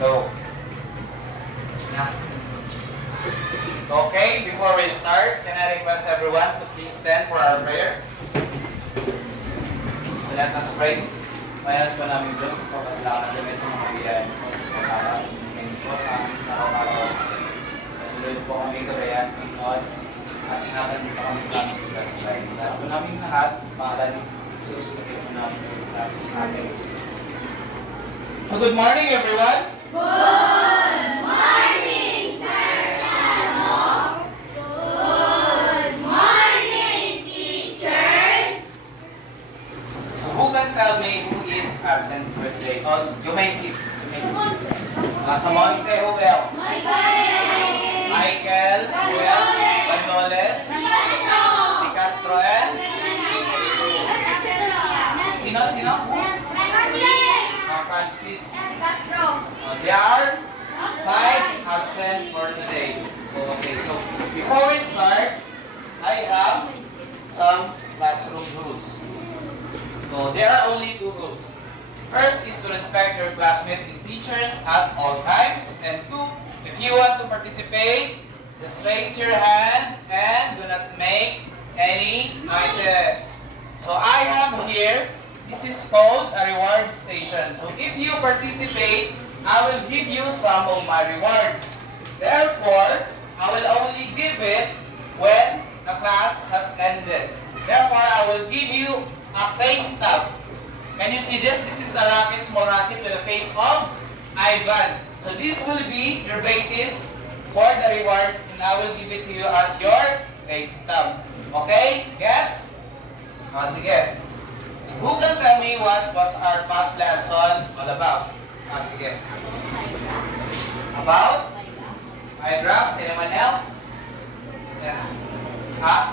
Go. Yeah. Okay, before we start, can I request everyone to please stand for our prayer? So let us pray. Mayan po namin Diyos, ipapasalamat kami sa mga biyaya mo. Pagkakaroon ngayon po sa amin sa araw-araw. Patuloy po kami kabayan, Panginoon, at ingatan niyo po kami sa aming pagkakasay. Dahil po namin lahat sa pangalan ni Jesus, na po namin at sa amin. So good morning everyone! Good morning, Sir Lalo. Good morning, teachers. So who can tell me who is absent for today? Oh, you may sit. Samonte, who else? Michael, who else? Bandoles, Di Castro, and? Sino? Who? Francis. There are 5 absent for today. So before we start, I have some classroom rules. So there are only 2 rules. First is to respect your classmates and teachers at all times. And 2, if you want to participate, just raise your hand and do not make any noises. So I have here, this is called a reward station. So if you participate, I will give you some of my rewards. Therefore, I will only give it when the class has ended. Therefore, I will give you a playing stub. Can you see this? This is a rocket, small rocket with a face of Ivan. So this will be your basis for the reward, and I will give it to you as your playing stub. Okay? Gets? Sige. So who can tell me what was our past lesson all about? Sige. About? My graph? Anyone else? Yes.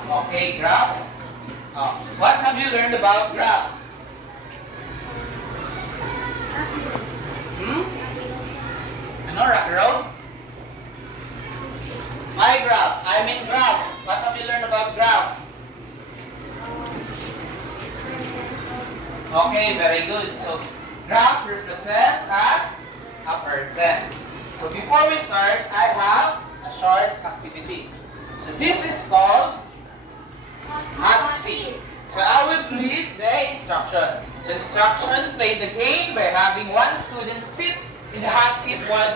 Okay, graph. What have you learned about graph? Ano? Road? My graph. I mean graph. What have you learned about graph? Okay, very good. So, graph represent as a percent. So, before we start, I have a short activity. So, this is called hot seat. So, I will read the instruction. So, instruction, play the game by having one student sit in the hot seat while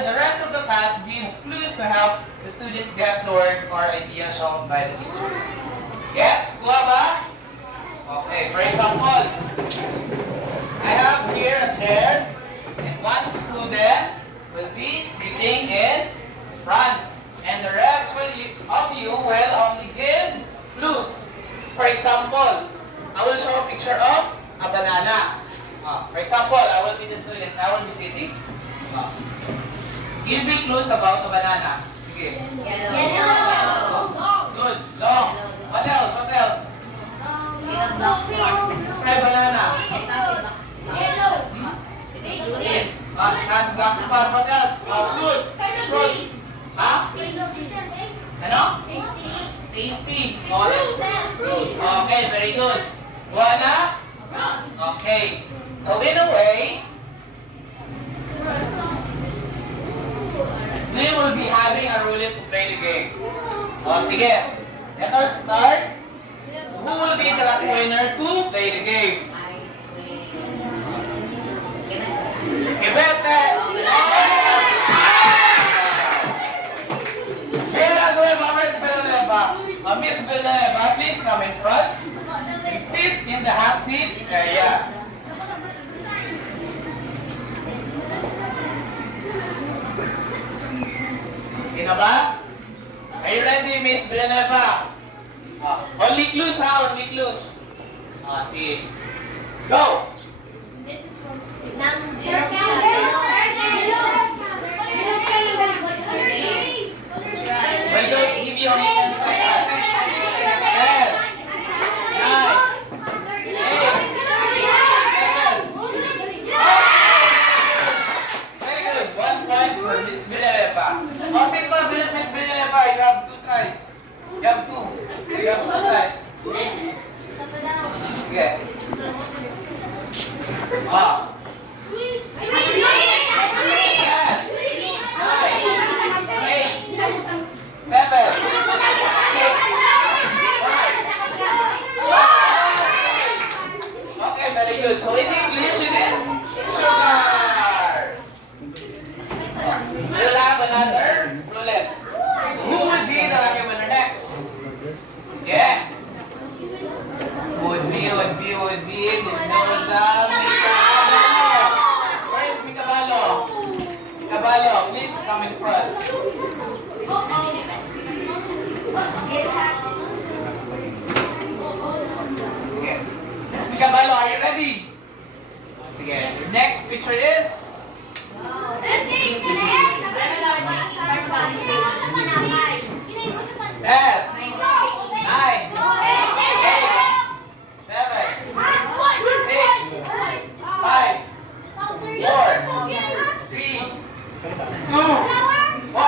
the rest of the class gives clues to help the student guess the word or idea shown by the teacher. Gets? Kuha ba? Okay, for example, I have here a chair, and one student will be sitting in front, and the rest of you will only give clues. For example, I will show a picture of a banana. For example, I will be the student, I will be sitting. Give me clues about a banana. Sige. Yellow. Good. Long. What else? Describe banana. Yellow. Has black spot. What else? Fruit. Ano? Tasty. Fruit. Okay, very good. Guana? Okay. So in a way, we will be having a roulette to play the game. Sige. Let us start. So who will be the lucky winner to play the game? Ibete! Miss Villanueva, please come in front. Sit in the hot seat area. Okay na ba? Are you ready, Miss Villanueva? Only clues ha, only clues. Sige. Go! We're going to give you only 10 seconds. 10, 9, 8, 7. Very good. 1 point for Miss Villanueva. Sige pa, Miss Villanueva, you have 2 tries. You have 2 tries. Okay. In English, it is sugar. We will have another roulette. Who would be the lucky winner next? Sige. Would be Mendoza, Micabalo. Where's Micabalo? Micabalo, please come in front. Sige. Miss Micabalo, are you ready? Sige. Your next picture is... F, 9, 7, 6, 5, 4, 3, 2, 1.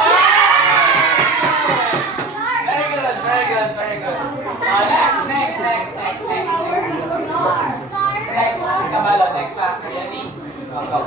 Very good. Next. Next, Micabalo, next ha. Ready? Go.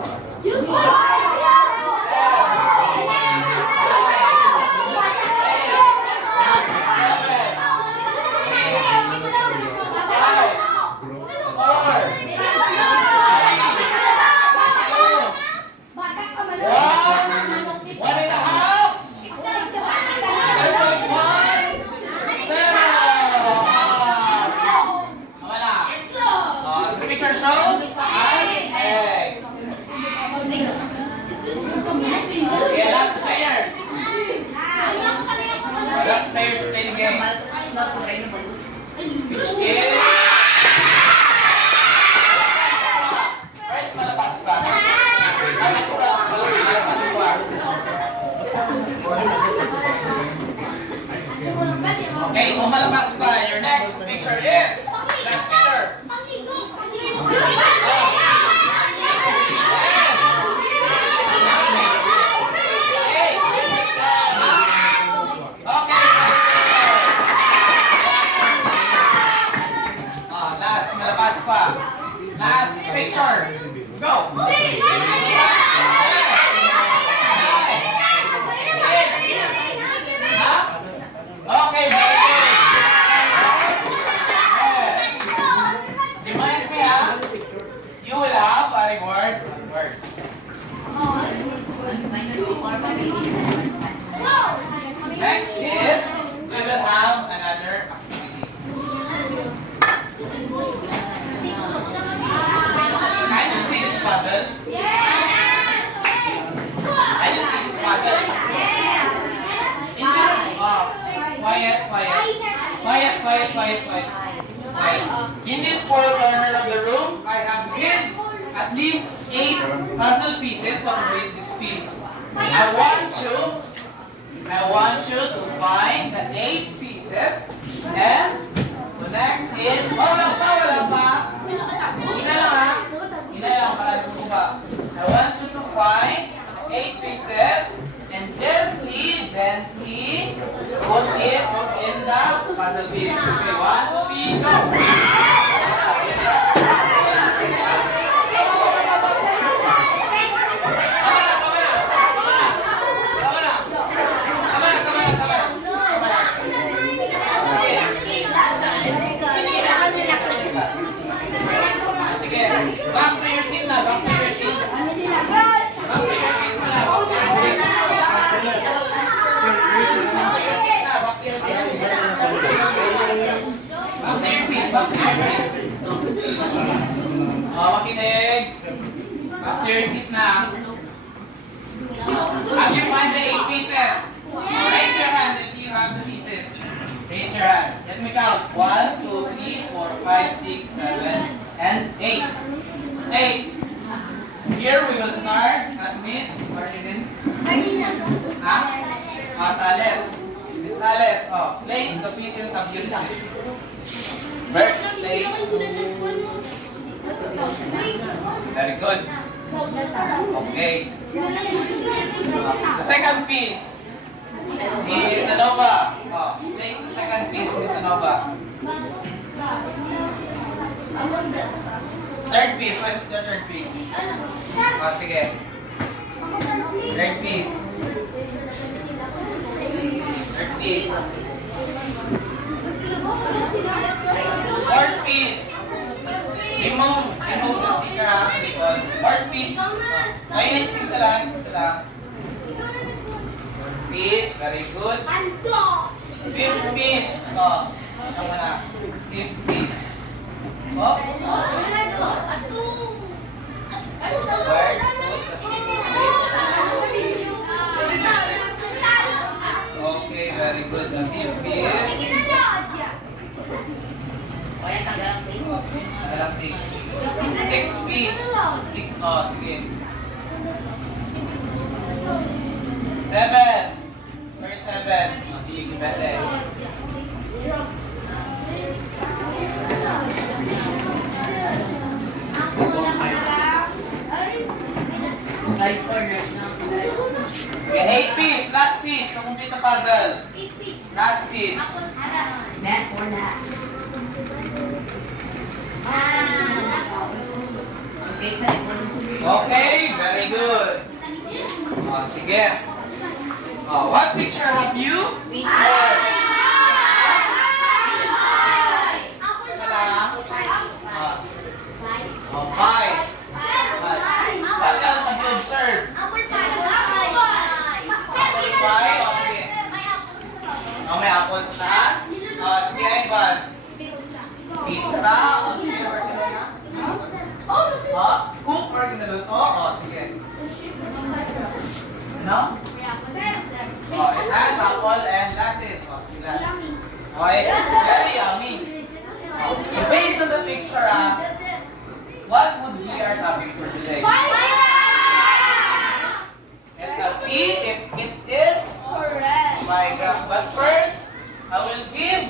Picture shows an egg. Okay, last player. Last player to play the game. Which is... First, malapas pa. Malapas pa. Okay, so malapas pa. Your next picture is... Next picture. Last picture. Go. Okay, very good. Remind me, you will have a reward words. Next is we will have another activity. Can you see this puzzle? Can you see this puzzle? In this, quiet. In this four corner of the room, I have hid at least 8 puzzle pieces to complete this piece. I want you to find the 8 pieces and connect it. Wala pa. Ina lang para lumaba. I want you to find 8 pieces and gently put it in the puzzle piece. Okay, 1, 2, 3, go! Back to your seat na, back to your seat. Back to your seat na, back to your seat. Back to your seat na, back to your seat. Back to your seat, back to your seat. Makinig. Back to your seat na. Have you find the 8 pieces? Raise your hand if you have the pieces. Raise your hand. Let me count. 1, 2, 3, 4, 5, 6, 7, and 8. 8. Here we will start at Miss Marilyn. Sales. Miss Sales. Place the pieces of your received. Place. Very good. Okay. The second piece. Miss Anova. Place the second piece, Miss Anova. Third piece. What is the third piece? Sige. Third piece. Third piece. Fourth piece. Remove the sticker. piece. Ngayon, isa lang. Piece, very good. Fifth piece. Oh, ito mo na. Fifth piece. Oh. Where to put the fifth piece? Okay, very good. The fifth piece. Alam ting. Sixth piece. Six, oh, sige. Seven. Where's seven? Oh, sige, gibete. Okay, 8 piece, last piece, to complete the puzzle. Last piece. Okay, very good. Oh, sige. Oh, what picture have you? Isa lang. Oh, five. What else have you observed? Five, okay. Oh, may apple sa taas. Oh, sige, Ivan. Pizza. Oh, sige, Barcelona. Oh, cook or ginaluto? Oh, sige. Ano? Oh, it has apple and glasses. Oh, glass. Oh, it's very yummy. Oh, so based on the picture, what would be our topic for today? Let us see if it is my graph. But first, I will give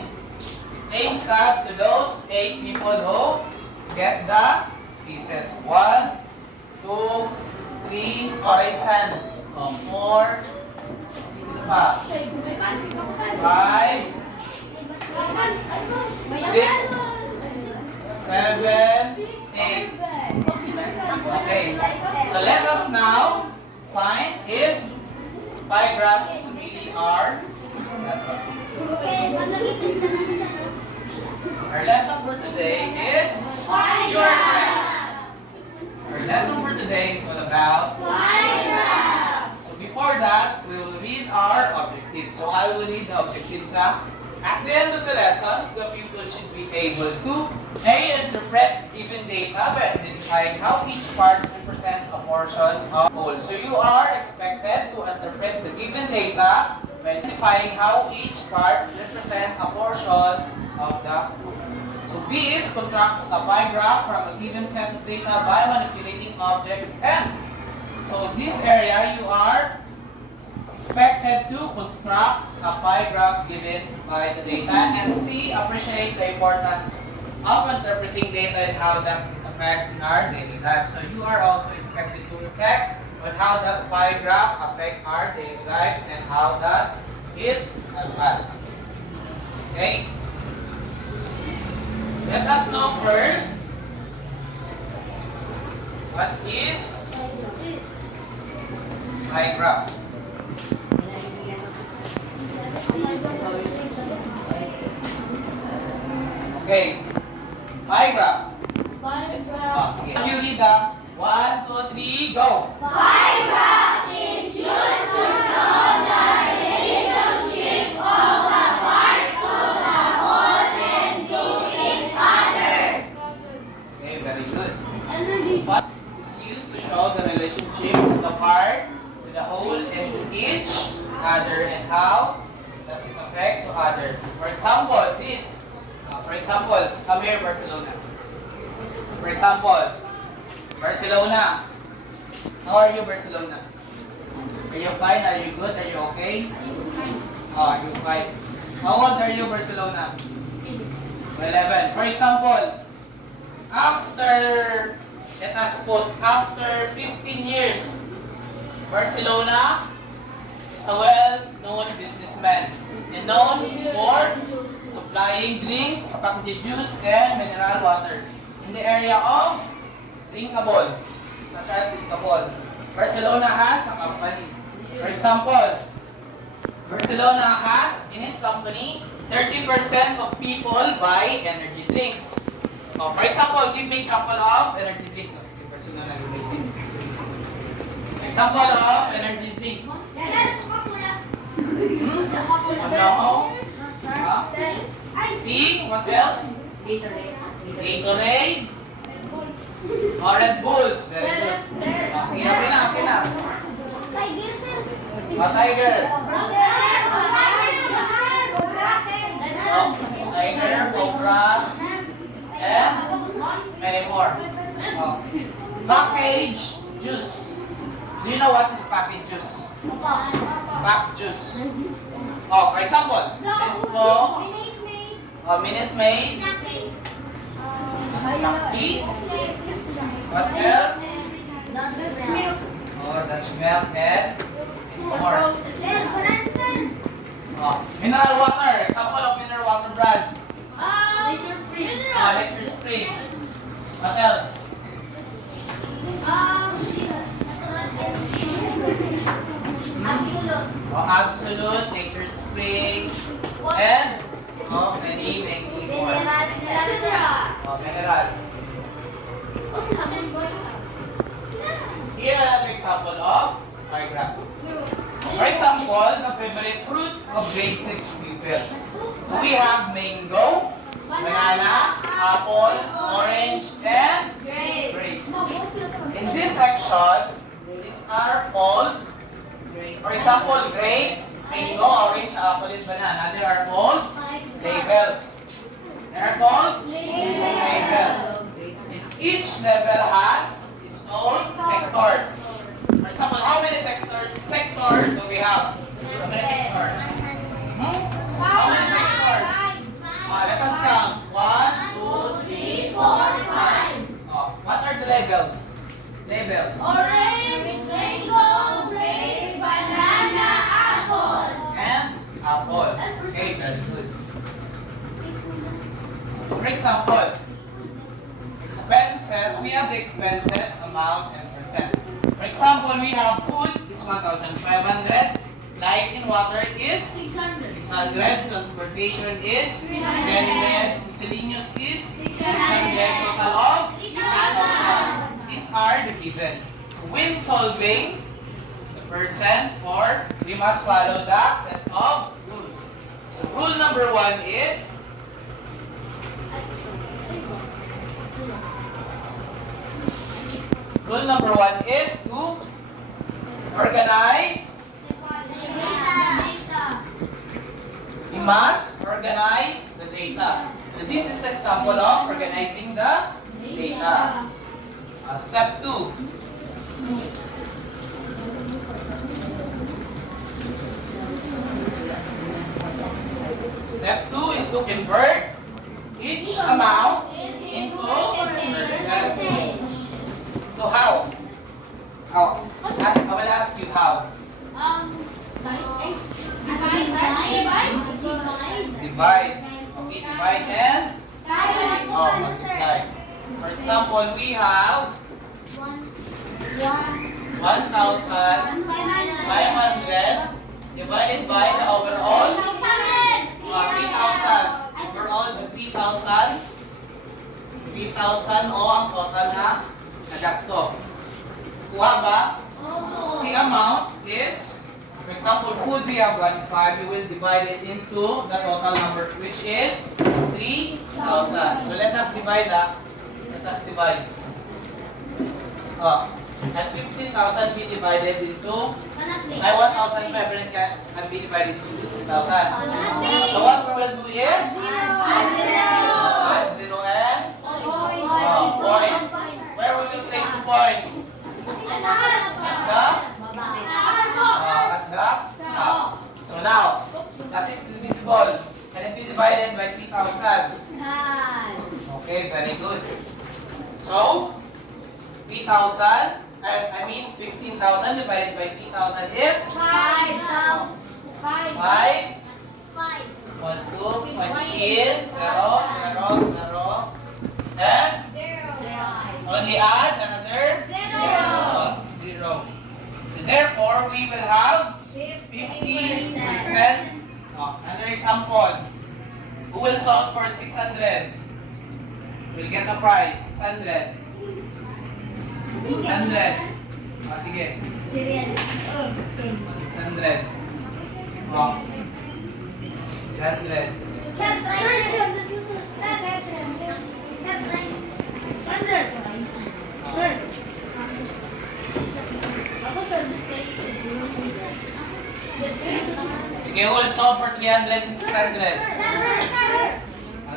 names tag to those 8 people who get the pieces. 1, 2, 3, raise hand. 4, 5, 6, 7, 8. Okay, so let us now find if pie graph is really our lesson. Our lesson for today is your graph. Our lesson for today is all about so before that, we will read our objectives. So I will read the objectives now. At the end of the lessons, the pupil should be able to A. Interpret given data by identifying how each part represents a portion of whole. So you are expected to interpret the given data by identifying how each part represents a portion of the whole. So B is constructs a pie graph from a given set of data by manipulating objects and so in this area you are expected to construct a pie graph given by the data and C, appreciate the importance of interpreting data and how does it affect in our daily life. So you are also expected to reflect on how does pie graph affect our daily life and how does it help us. Okay? Let us know first what is pie graph. Okay. Pie graph. Oh, sige. You read the 1, 2, 3, go! Pie graph is used to show the relationship of the parts of the whole and to each other. Okay, very good. What is used to show the relationship of the part to the whole and to each other and how does it affect to others? For example, this. For example, come here, Barcelona. For example, Barcelona. How are you, Barcelona? Are you fine? Are you good? Are you okay? Oh, are you fine? How old are you, Barcelona? 11. For example, after, let us put, after 15 years, Barcelona is a well-known businessman and known for supplying drinks, packaged juice, and mineral water in the area of drinkable, such as drinkable. Barcelona has a company. For example, Barcelona has, in its company, 30% of people buy energy drinks. For example, give me example of energy drinks. Sige, Barcelona, Example of energy drinks. Ano? Sting, what else? Gatorade. Oh, Red Bulls. Very good. Sige, okay na. Oh, Tiger. Oh, Tiger, Cobra, and many more. Oh. Package juice. Do you know what is package juice? Pack juice. Oh, for example, Cisco, Minute Maid, Chucky, what else? Oh, Dutch milk and more. Oh, mineral water. Example of mineral water brand. Nature Spring. What else? Oh, Absolute, Nature Spring, and many more. Oh, mineral. Here another example of paragraph. For example, the favorite fruit of grade 6 pupils. So we have mango, banana, apple, orange, and grapes. In this section, these are called, for example, grapes, mango, orange, apple, and banana. They are called labels. They are called labels. Each level has its own sectors. For example, how many sectors do we have? How many sectors? How many sectors? Let us count. 1, 2, 3, 4, 5. What are the labels? Labels. Orange, mango, grapes, banana, apple. And apple. Okay, very good. For example, expenses, we have the expenses, amount, and percent. For example, we have food is 1,500, light and water is 600, transportation is 300, miscellaneous is 600, total of 3,000. These are the given. So when solving the percent, or we must follow the set of rules. So rule number 1 is Rule number 1 is to organize. We must organize the data. So this is an example of organizing the data. Step 2. Step 2 is to convert each amount into percentage. So how? I will ask you how. Divide. Okay, divide and multiply. For example, we have 1,500 divided by the overall 3,000. Overall, the 3,000 o ang total na gasto. Kuha ba? Si amount is, for example, food we have 1,500, we will divide it into the total number, which is 3,000. So let us divide that. Let us divide. And 15,000 be divided into, 1,500 can be divided into 2,000. So what we will do is, add 0 and point. Where will you place the point? At the top. So now, as it is divisible, can it be divided by 3,000? Okay, very good. So, 3,000, I mean 15,000 divided by 3,000 is 5 equals to 15, 0, 0, 0, and only add another 0. So therefore, we will have 50%. Another example. Who will solve for 600? We'll get the price. 600. 600. Sige. Syrian. 600. Oh. 300. Sir, try. Sir. Ako, sir. Sige, hold solve for 300 and 600.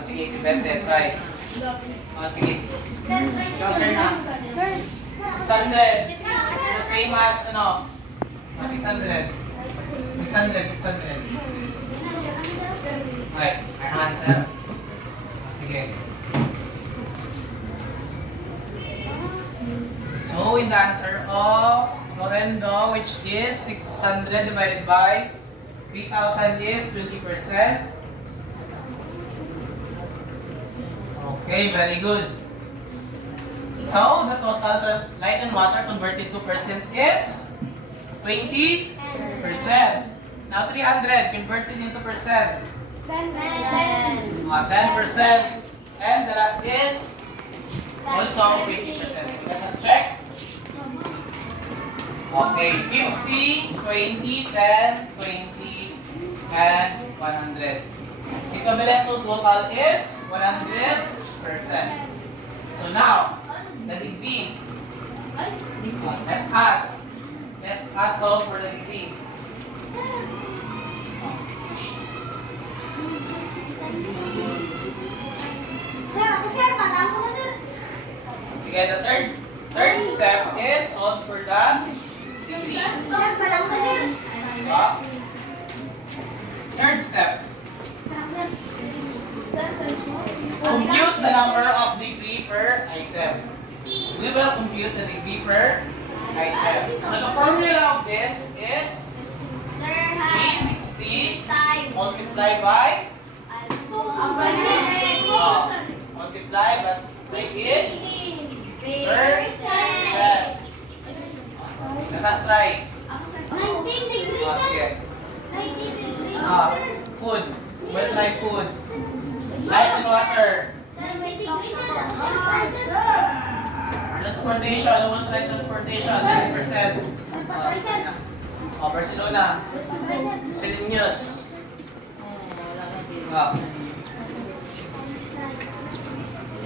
Sige, depende. Try. Sige. Ikaw, sir, na. 600. It's the same as, 600. 600. Okay, our answer. Sige. So, in the answer of Lorendo, which is 600 divided by 3,000 is 20%. Okay, very good. So, the total light and water converted to percent is 20%. Now, 300 converted into percent. 10%. And the last is also 20%. So, let us check. Okay, 50, 20, 10, 20, and 100. So, equivalent to total is 100%. So now, the degree. Let us solve for the degree. Sige, the third step is solve for the degree. Third step. Compute the number of degree per item. We will compute the degree per item. So the formula of this is 360 multiplied by multiply by its percent. Let us try. 19 degrees, Sige. 19 degrees. Food. We'll try food. Light and water. 20 degrees, sir. Transportation. We'll try transportation. 9%. Barcelona. Silenius.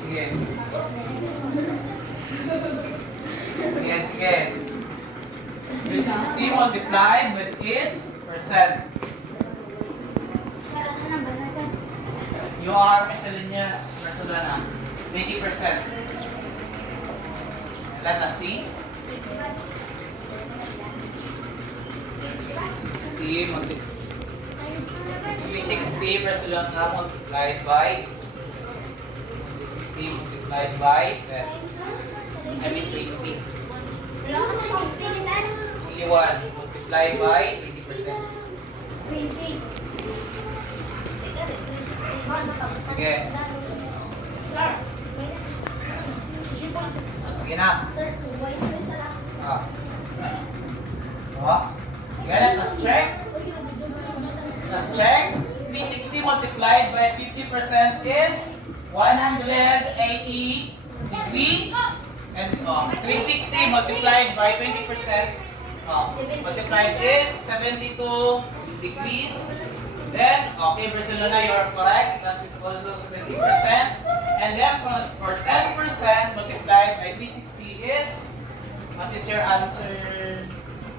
Sige. Sige. 360 multiplied with its percent. You are miscellaneous, Barcelona. 80%. Let us see. 60 multiplied. 360 Barcelona multiplied by its percent. 360 multiplied by 10. I mean 20. Only 1 multiplied by 80%. Sige. Sige na. Okay, let's check. Let's check. 360 multiplied by 50% is 180 degree. And 360 multiplied by 20% multiplied is 72 degrees. Then, okay, Barcelona, you are correct. That is also 70%. And then for 10% multiplied by 360 is, what is your answer?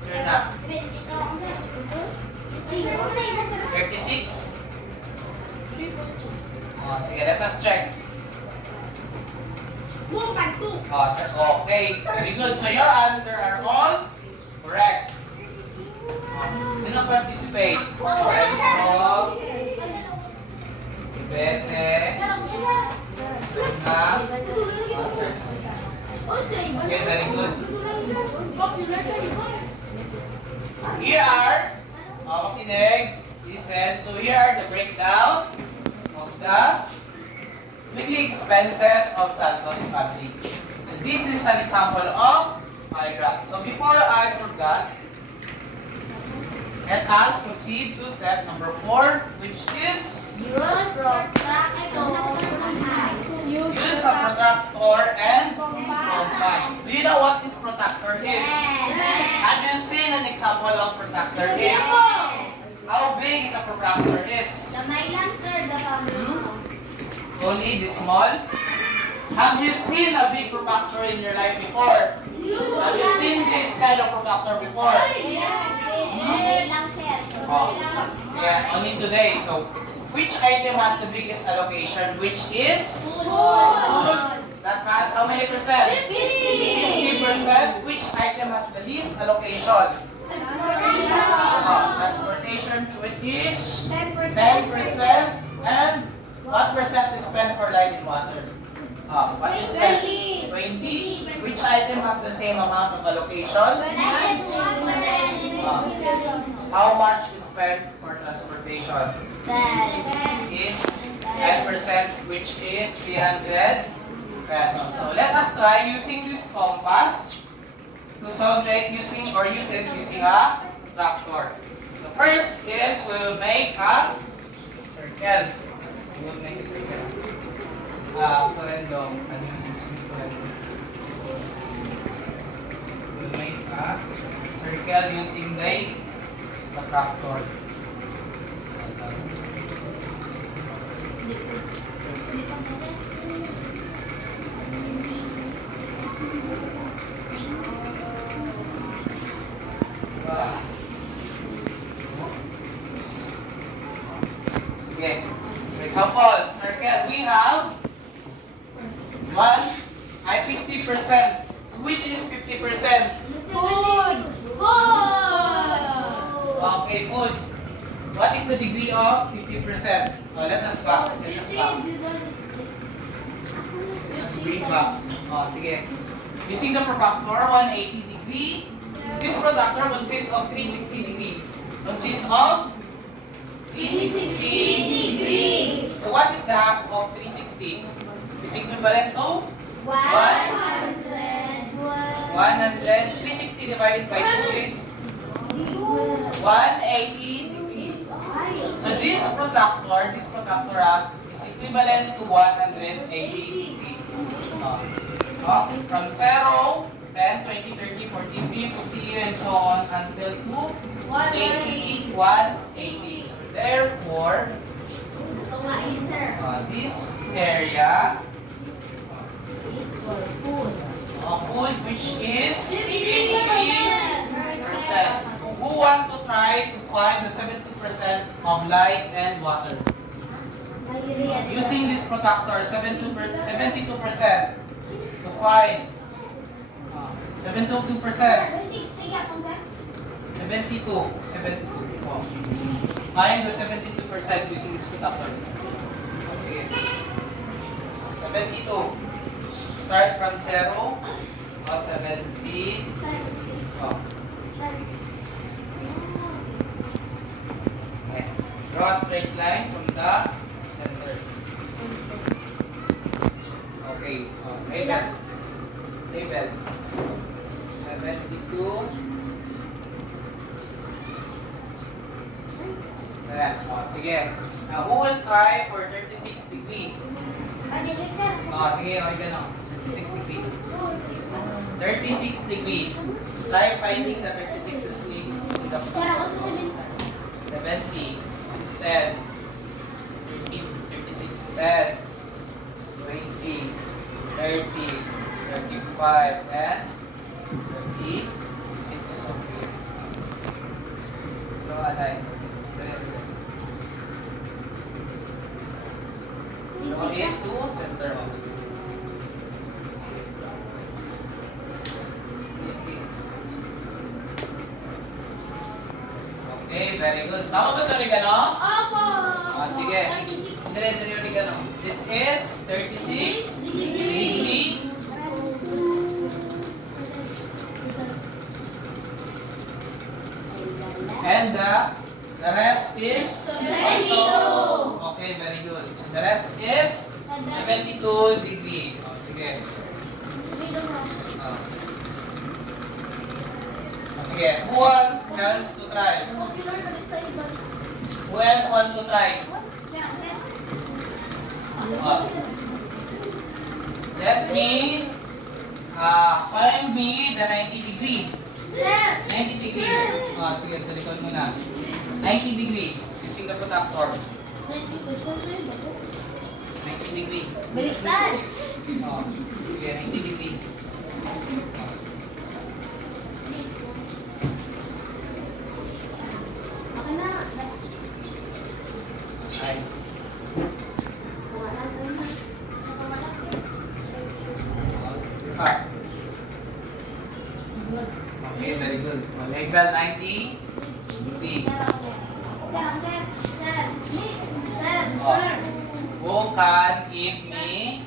Sir na? 36? Sige, let us check. Okay, very good. So your answer are all correct. Sino participate? Renzo, Bete, Luna, Sir. Okay, very good. Here are, makinig, listen. So here are the breakdown of the weekly expenses of Santos family. So this is an example of my graph. So before I forgot, Let us proceed to step number 4, which is Use protractor. use a protractor and compass. Do you know what this protractor is? Have you seen an example of protractor is? How big is a protractor is? Damay lang, sir. Only this small? Have you seen a big protractor in your life before? Have you seen this kind of protractor before? Damay lang, sir. Oh, yeah, only today. So, which item has the biggest allocation? Which is? Food. That has how many percent? 50%. Which item has the least allocation? Transportation, which is 10%. And what percent is spent for light and water? What is spent? 20. Which item has the same amount of allocation? How much is spent for transportation? Is 10%, which is 300 pesos. So let us try using this compass to solve it using use it using a tractor. So first is we will make a circle. We will make a circle. Correndo. Ano yung siswing correndo? We will make a circle using the tractor. Okay. For example, circle, we have 50%. So which is 50%? Okay, food. What is the degree of 50%? Let us back. Let's bring back. Sige. Using the protractor, 180 degree. This protractor consists of 360 degree. Consists of 360 degree. So what is the half of 360? Is equivalent to 100. 360 divided by 2 is 180 degrees. So this protractor is equivalent to 180 degrees. From 0, 10, 20, 30, 40, 50, and so on until 280, 180. So therefore, this area food which is 50%. Who want to try to find the 70% of light and water? Using this protractor, 72% to find 72%. 72. Find the 72% using this protractor. Sige. 72. Start from 0. 70. Okay. Draw a straight line from the center. Okay. Label. 72. Sige. Now, who will try for 36 degree? Sige, oregano. 36 degree. 36 degree. Try finding the 36 degree. See the 70. This is 10. 36, 10. 20. 30. 35. And 36. So, sige. Draw a line. Draw it to center of. Okay, very good. Tama ba sa oregano? Opo. Sige. Dire oregano. This is 36 degree. And the rest is 72. Okay, very good. So the rest is 72 degree. Sige. Sige, who else to try? Who else want to try? Let me find me the 90 degree. 90 degree. Sige, sa likod mo na. 90 degree. Using the protractor. 90 degree. Baliktad. Sige, 90 degree. Ako na. Ay. Okay, very good. Level 90 degree. Who can give me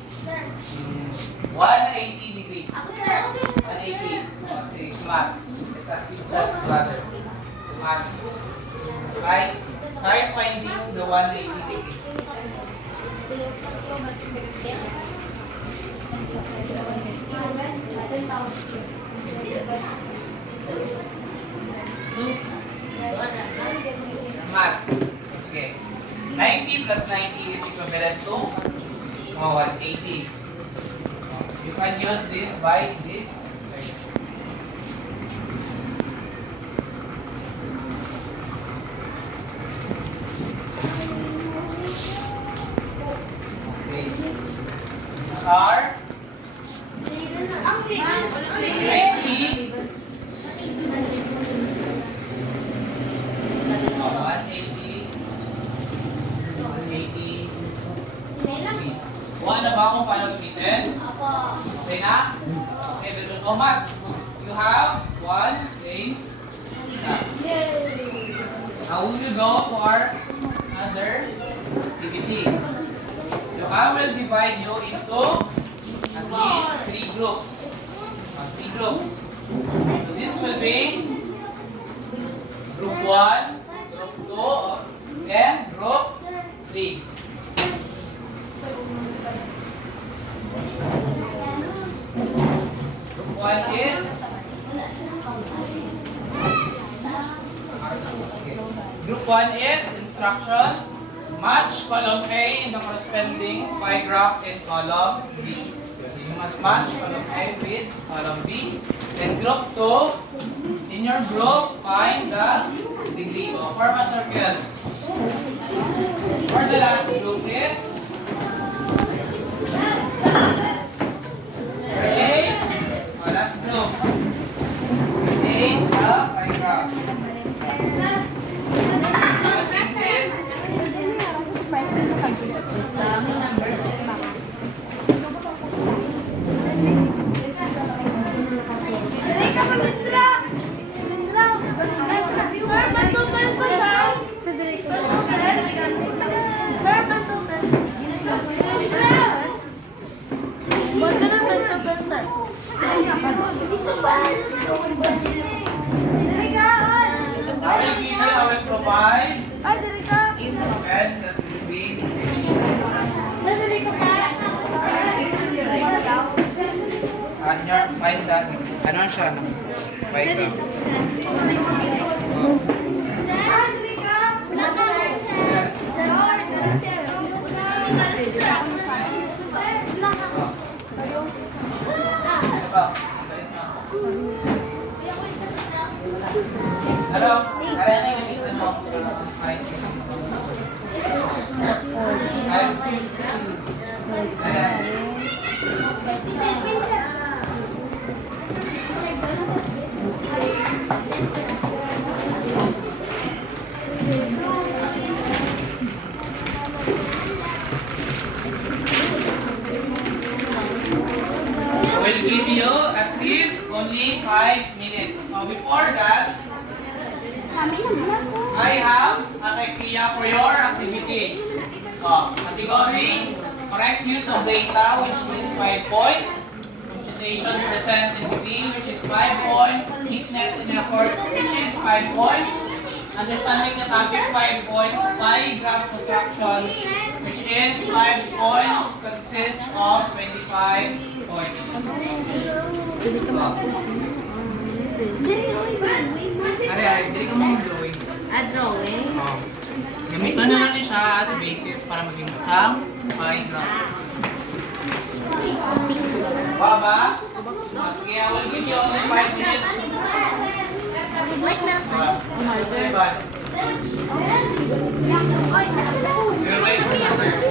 180 degree? 180. Say smart. Let us give chance brother. Smart. Try finding the 180 degree. Smart. Sige. 90 plus 90 is equivalent to 180. You can use this by this. Okay. These are 90. 180. Buwan na ba kung paano gamitin? Okay na? Okay, Belon. Matt, you have one thing. Stop. Now we will go for another activity. So I will divide you into at least 3 groups. 3 groups. So this will be group 1, group 2, and group 3. Group 1 is Group 1 is instruction. Match column A in the corresponding pie graph in column B. So you must match column A with column B. And group 2, in your group, find the degree. Form a circle. For the last group is A. Last group. A, the pie graph. Using this. I will provide and that will be find that ano siya find Hello, kaya na yung dito sa will give you at least only 5 minutes. Before that, I have a criteria for your activity. Category, correct use of data, which is 5 points. Computation percent in degree, which is 5 points. Neatness in effort, which is 5 points. Understanding the topic, 5 points. Pie graph construction, which is 5 points, consists of 25 points. 5, dili ka mong drawing. Drawing? Gamitan na natin siya as basis para maging isang pie graph. Baba? Sige, I will give you only 5 minutes. Like na. Okay, bye. You're waiting for numbers.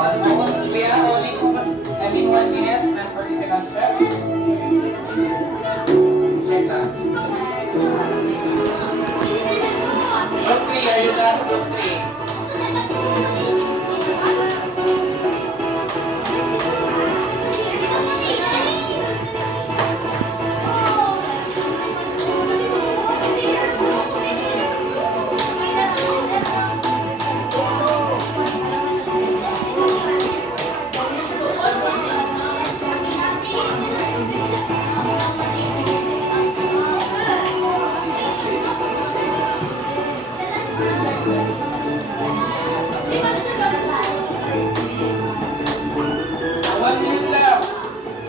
Almost, we are only 1 minute and 40 seconds left. Check that. Group 3, are you done? Group 3.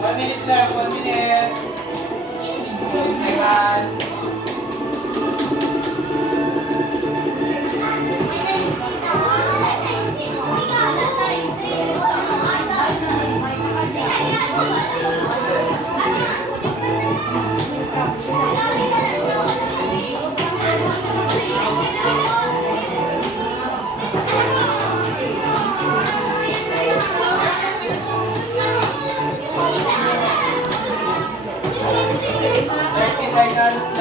One minute left, 1 minute. 2 seconds. Seconds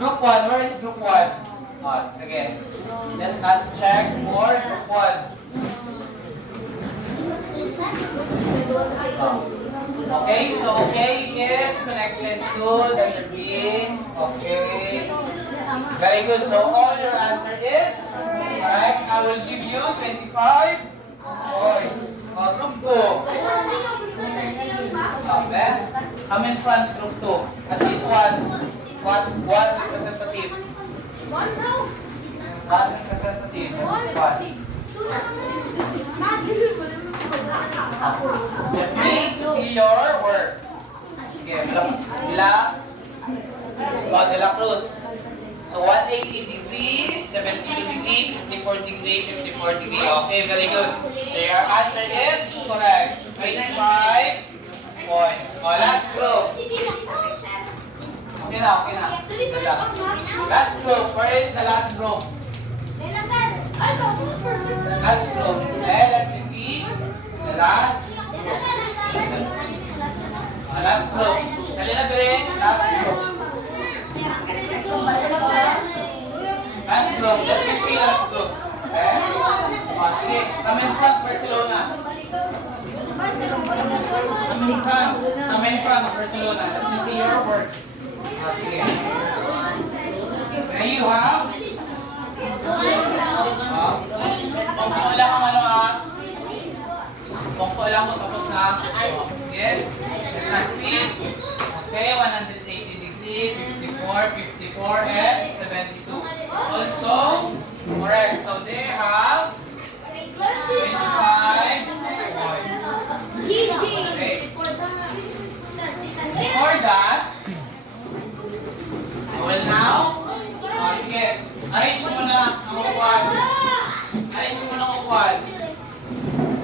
Group 1, where is group 1? Oh, sige. Let us check for group 1. Okay, so okay is connected to letter B. Okay. Very good. So all your answer is correct. I will give you 25 points. Group 2. Okay. Come in front, group 2. At least one representative. One representative. At least one. Let me see your work. Sige, De La Cruz. So 180 degree, 72 degree, 54 degree, 54 degree. Okay, very good. So your answer is correct. 25 points. Oh, last group. Okay na. Last group. Where is the last group? Last group. Okay, let me see. The last group. Dali na, Bire. Last group. Last group. Let me see last group. Okay? Oh, sige. Come in front, Barcelona. Come in front, Barcelona. Let me see your work. Oh, sige. There you have. Kung lang ang ano kung lang mo tapos na. Okay? Nasty. Okay, 180 degree, 54, 54, and 72. Also, correct. So they have 25 points. Okay. Before that, I will now, sige, arrange mo na ang upuan. Arrange mo na ang upuan.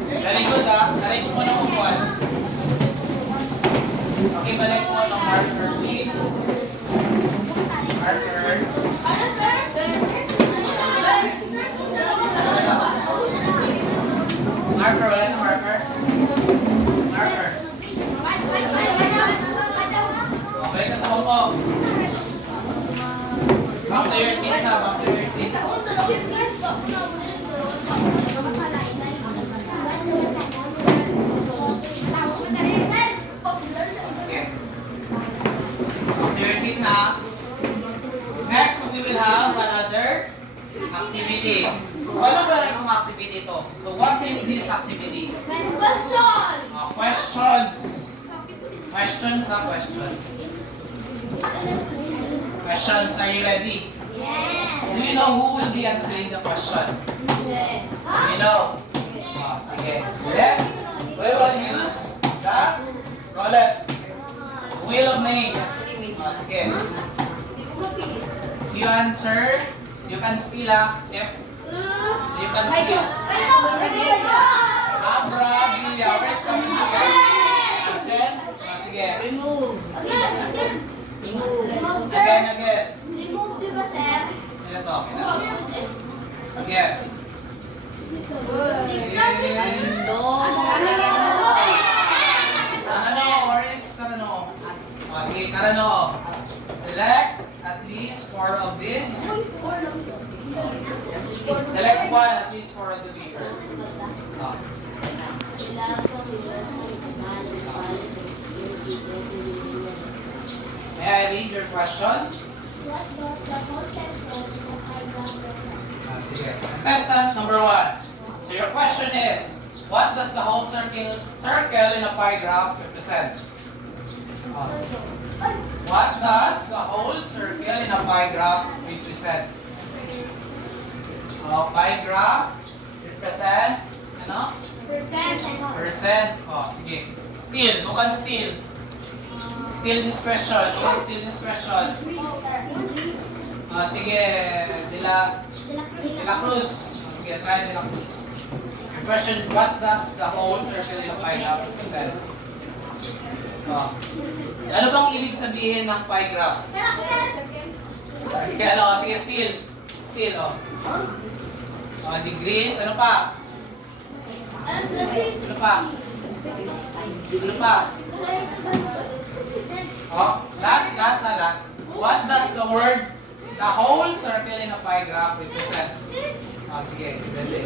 Very good arrange mo na ang upuan. Okay, balik mo ng marker, please. Marker. Marker, wala na marker. Marker. Okay, ka sa bangko. Back to your seat na, back to your seat. Na. Next, we will have another activity. So, ano ba yung activity ito? So, what is this activity? Questions. Questions. Questions, are you ready? Yes. Do you know who will be answering the question? Do you know? Sige. Then, we will use the roulette. Wheel of names. Sige. You answer. You can steal if you can steal. Abra, Bilya. Where's coming here? Answer. Sige. Remove. Again. Remove, di ba, sir? Ito. Sige. Karano. Sige, Karano. Select at least 4 of this. Select one at least 4 of the beaker. May I read your question? Sige. Contestant number 1. So your question is, what does the whole circle in a pie graph represent? What does the whole circle in a pie graph represent? Pie graph represent, ano? Percent. Sige. Steal. Who can steal? Steal this question. Who can steal this question? Sige. De La Cruz. Sige, try De La Cruz. Your question, what does the whole circle in a pie graph represent? Ano bang ibig sabihin ng pie graph? Sige, sige, steal. Degrees, ano pa? Last. What does the word The whole circle in a pie graph represent. Sige, ready.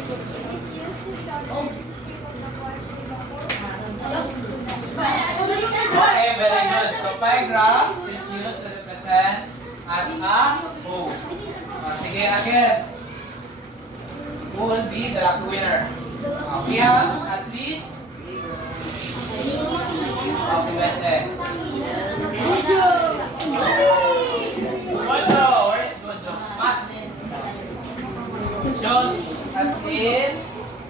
Okay, very good. So pie graph is used to represent as a O. Sige, again. Who will be the lucky winner? We have at least Bente. Gojo, where is Gojo? Matt. Jos at least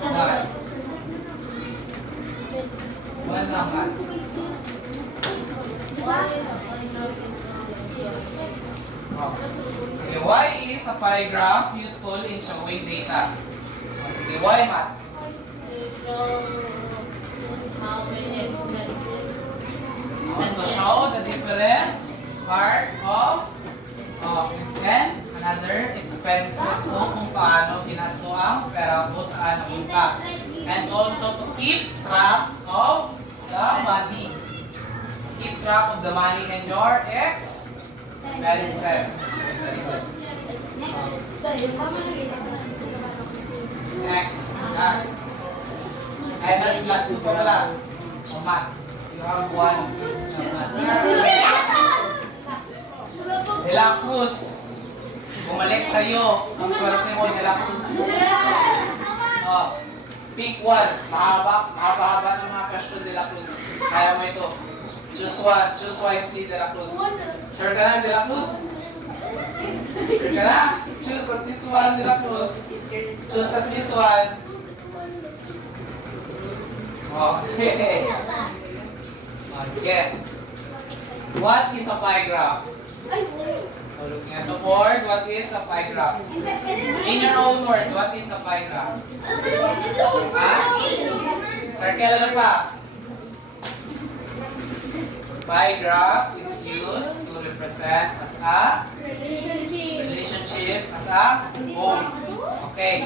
Matt. What's up, Matt? Sige, why is a pie graph useful in showing data? Sige, why, Matt? To show the different part of then another expenses o kung paano ginasto ang pera mo saan napunta. And also to keep track of the money. Keep track of the money and your expenses. Next, last. And then last two pa pala. Math. You have one. De La Cruz. Bumalik sa'yo. Ang swerte mo, De La Cruz. Pick one. Mahaba-haba ng mga question, De La Cruz. Kaya mo ito. Choose one. Choose wisely, De La Cruz. Sure ka na, De La Cruz? Sure ka na? Choose at least one, De La Cruz. Choose at least one. Okay. Sige. What is a pie graph? So looking at the board, what is a pie graph? In your own word, what is a pie graph? Circle na pa. Pie graph is used to represent as a relationship, as a goal. Okay.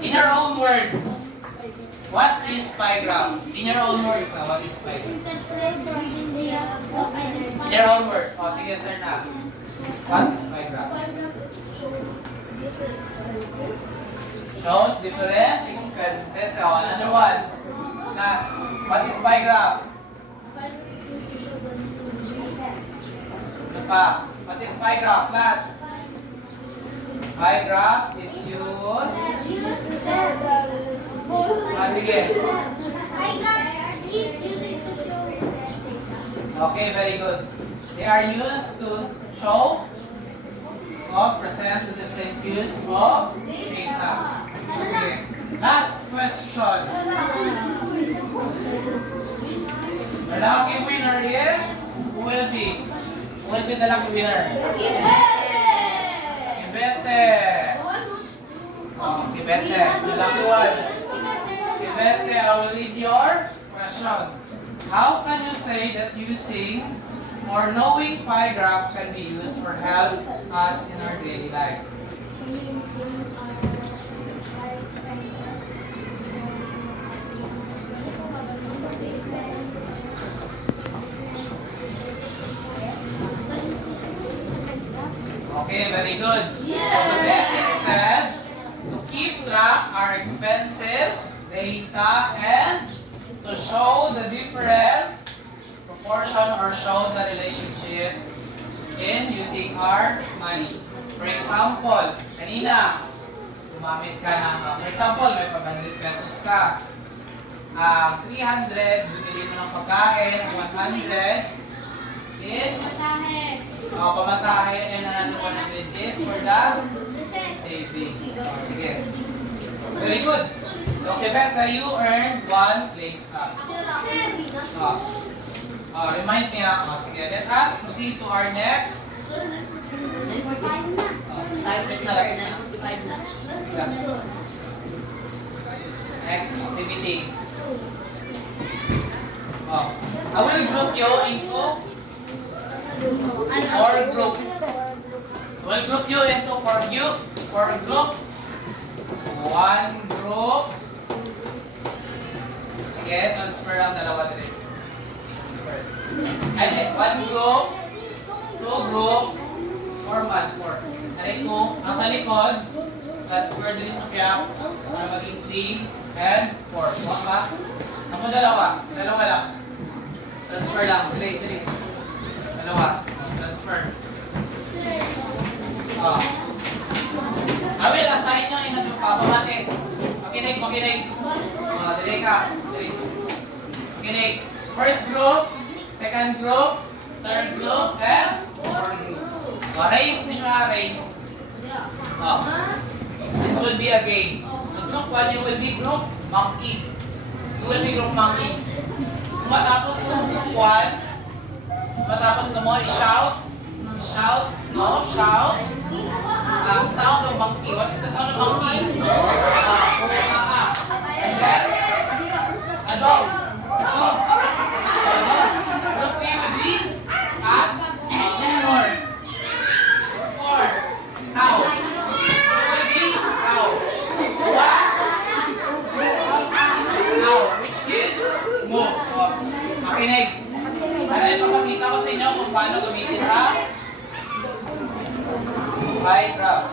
In your own words, what is pie graph? In your own words, what is pie graph? In your own words. Sige, sir na. What is pie graph? Shows different expenses. Another one. Last. What is pie graph? Ano pa? What is pie graph? Last. Pie graph is used. Sige. Okay, very good. They are used to show or present the different views of data. Sige. Last question. The lucky winner is who will be? Who will be the lucky winner? Kibete. Kibete. The lucky one. Kibete, I will read your question. How can you say that using or knowing pie graph can be used or help us in our daily life? Okay, very good. So the bet is said to keep track our expenses, data, and to show the different proportion or show the relationship in using our money. For example, kanina, gumamit ka ng, for example, may 500 pesos ka. 300, binili mo ng pagkain, 100 is pamasahe, and another 100 is for the savings. Sige. Very good. So, Rebecca, you earned 1 playing stop. Remind me, sige, let us proceed to our next. Next activity. I will group you into 4 groups. We'll group you into 4 groups. So, 1 group. Sige, transfer ang dalawa din. Transfer. And then 1 group, 2 group, format for. Aray ko, nasa likod, transfer din sa cap para maging 3 and 4. Buwan ba? Amo dalawa. Dalawa lang. Transfer lang. Dili. Dalawa. Transfer. Oh. I will assign nyo in a group pa. Pamatik. Makinig. Dili ka. Makinig. First group, second group, third group, and fourth group. Race ni siya, race. This will be a game. So group 1, you will be group monkey. You will be group monkey. Kung matapos ng group 1, matapos na mo, i-shout. Shout. Sound of monkey. What is the sound of monkey? And then, dog. Group 3 will be at horn. Cow. Will be cow. Cow, which is move. Oops. Makinig. Ano ipapakita ko sa inyo kung paano gamitin ang high grab.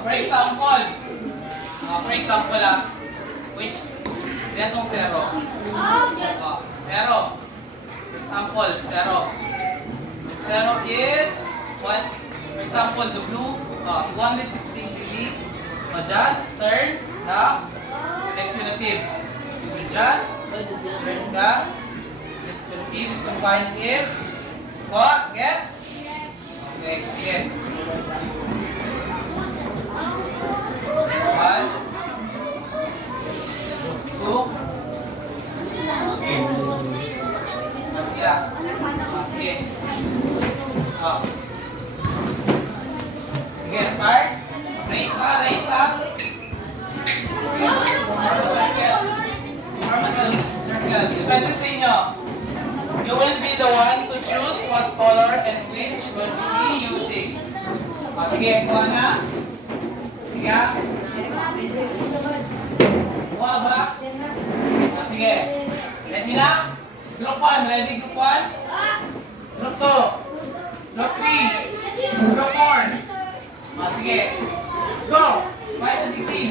For example which ganitong zero. Zero. For example, zero. Zero is what? For example, the blue 116 degree. Just turn the definitives. You will just turn the definitives to find its what? Gets? Okay, sige. 1, 2. Sige. Sige, start. Raise up. Form a circle. Depende sa inyo. You will be the one to choose what color and which will you be using. Sige, kuha na. Sige. Kuha ba? Sige. Ready na? Group 1. Ready, Group 1? Group 2. Group 3. Group 4. Sige. Go! Find the degree.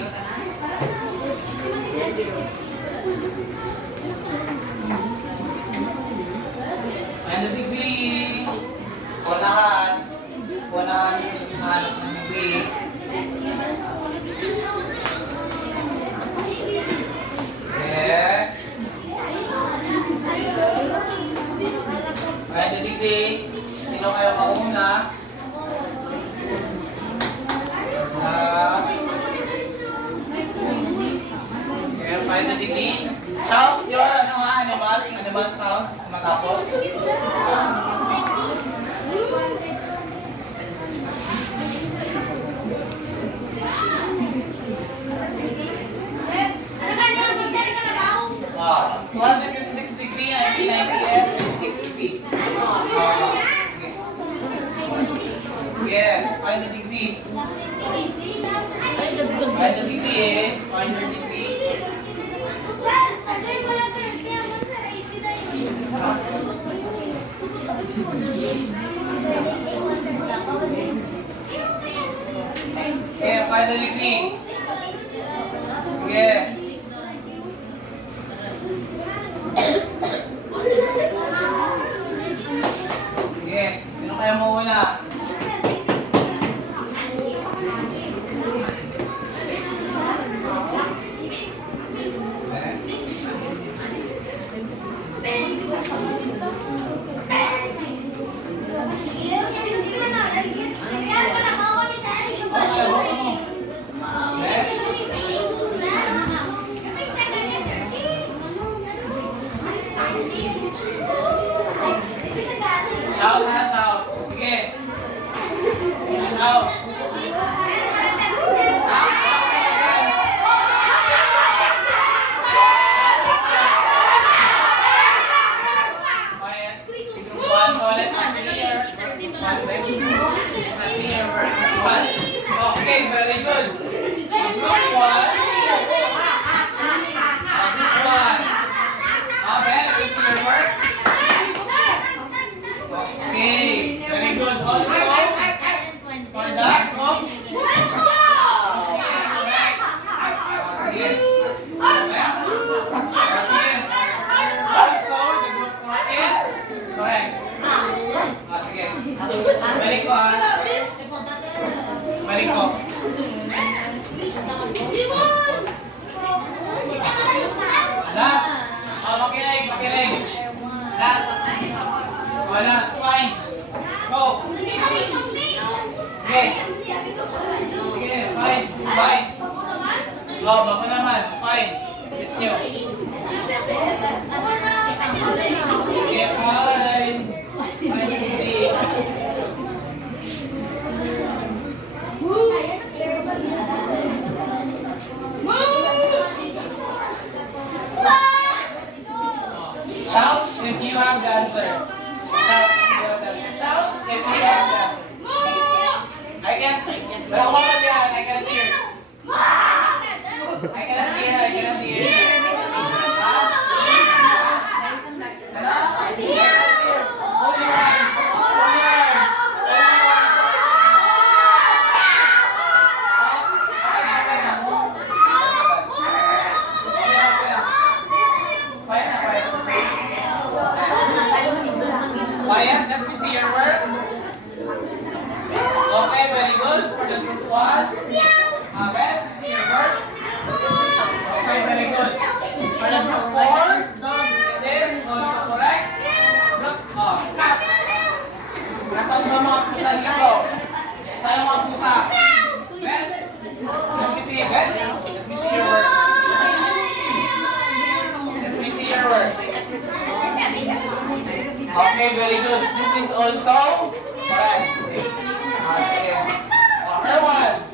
Find the degree. Unahan sa hanap ng degree. Yeah. Find the degree. Sino kayo mauna? Find the degree. Shout your animal sound matapos. Wow. 256 degree, 90 and 56 degree. Sige, find the degree. Find the degree. Find your degree. Okay, find the degree. Sige. Sige, sino kaya mauna? Shout. Sige. Shout. Okay, very good. Group 1. Ben, let me see your work. ko ha. Balik ko. Last. Makinig, makinig. Last. Last. Fine. Go. Okay. Sige, fine. Fine. Oh, bago naman. Fine. Yes nyo. Sige, fine. Fine, hindi. Shout if you have the answer. Shout if you have the answer. Shout if you have the answer. I can't. Well, what are they? I cannot hear. I cannot hear. I cannot hear. Huh? Hello? Hold your hand. Hold your hand. Hold your hand. Okay na, okay na. Fine na, fine. Quiet, let me see your work. Okay, very good. For the group 1. Let me see your work. Okay, very good. For the group 4, it is also correct. Group, cut. Nasaan ba mga pusa dito? Saan ang mga pusa? Ben? Let me see, Ben. Let me see your work. Let me see your work. Okay, very good. This is also correct. Okay. Erwan.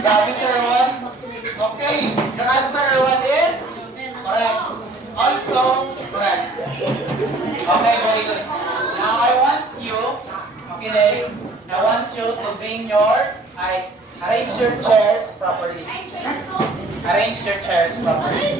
Gabi, Sir Erwan. Okay, your answer, Erwan, is correct. Also correct. Okay, very good. Now I want you, okay, I want you to bring your, arrange your chairs properly. Arrange your chairs properly.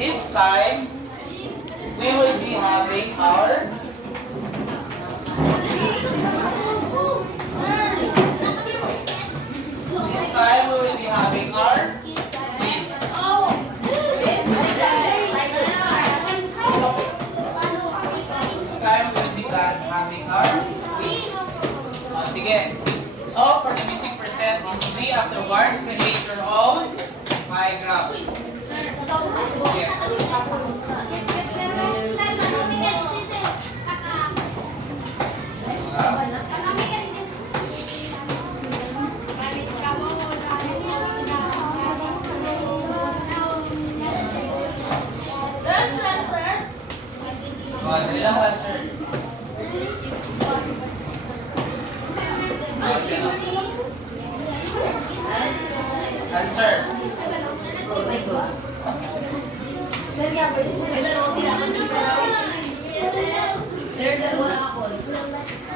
This time, we will be having our quiz. This time, we will be having our quiz. Sige. So, for the missing percent in 3 afterward, create your own pie graph. Sige. Dali lang answer. Answer.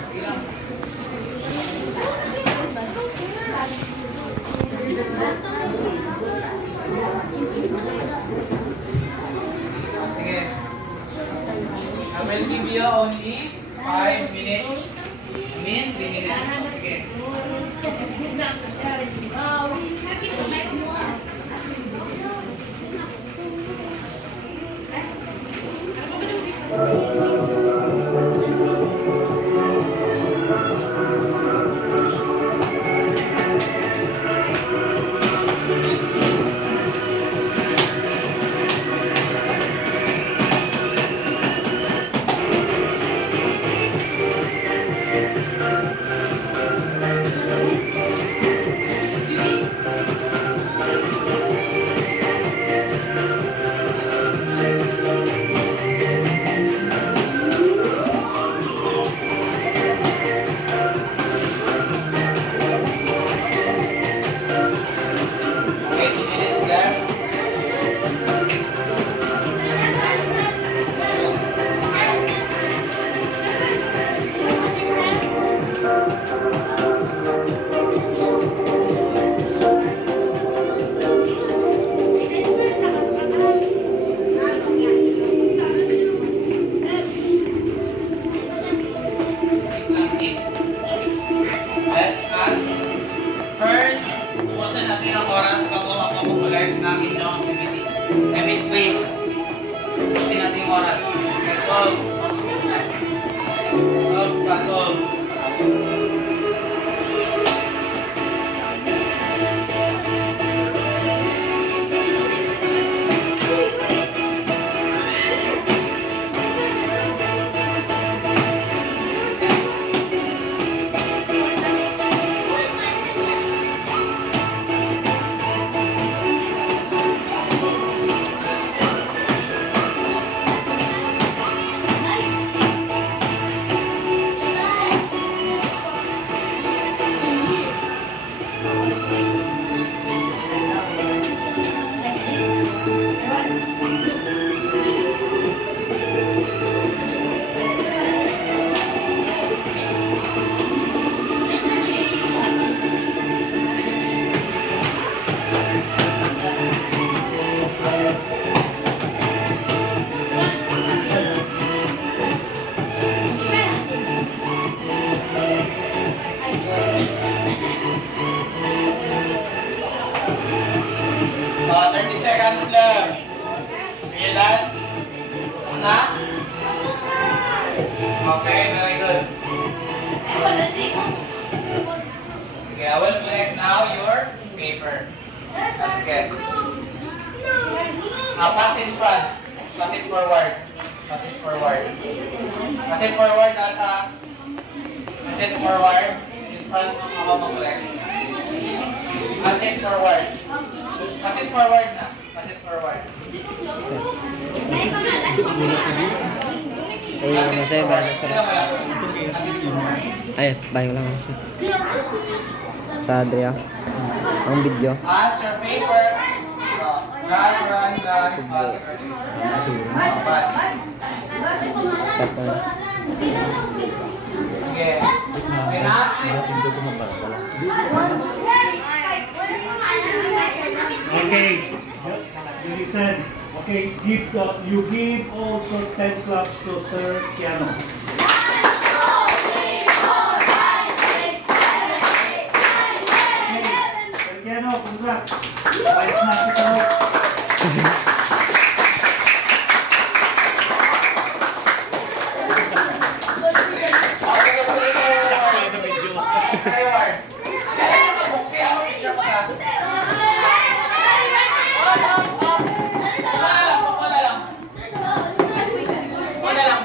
Sige lang. Sige. I will give you only 5 minutes. I mean, 3 minutes. Sige. Okay, 2 minutes left. Let us first Bawasan natin ang oras bago mag-collect ng inyong limit quiz. Bawasan natin yung oras. Sige, solve. Solve ka, solve. Oh, 30 seconds left. Okay, done? Tapos na? Okay, very good. Sige, I will collect now your paper. Sige. Pass in front. Pass it forward. Pass it forward. Pass it forward nasa... Pass it forward. In front ng ako mag-collect. Pass it forward. Pass it forward na. Pass it forward. Pass it forward. Pass it forward. Ay, bayo lang ako sa Adria. Ang video. Pass your paper. Run, pass your paper. Tapos, Okay. Okay na? Okay, you said, okay, you give also 10 claps to Sir Keanu. Sir Keanu, congrats. Vice na si Sir. Okay, forward. Ayan, mag-boxy ako. Picture mo na.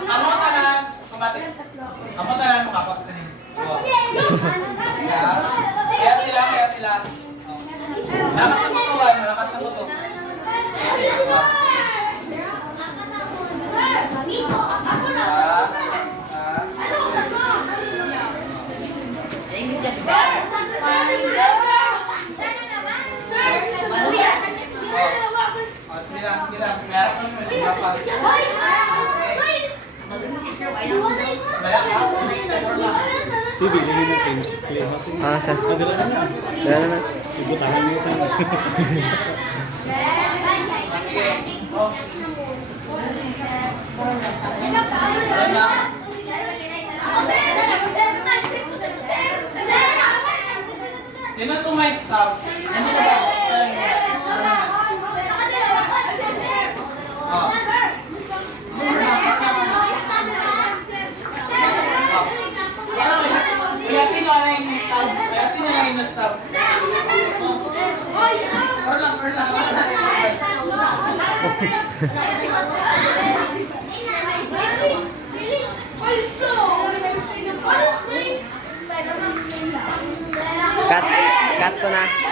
Amo ka na. Kumatin. Amo ka na makapagsanin. Kaya nila. Lakat na butuan. Sige lang. Meron ko yung sige pa. sa. Wala na sa. Sige. Oh. Sino itong may staff? Hindi ko ba? Kuyatin na lang yung staff. Perlang. Cut ko na.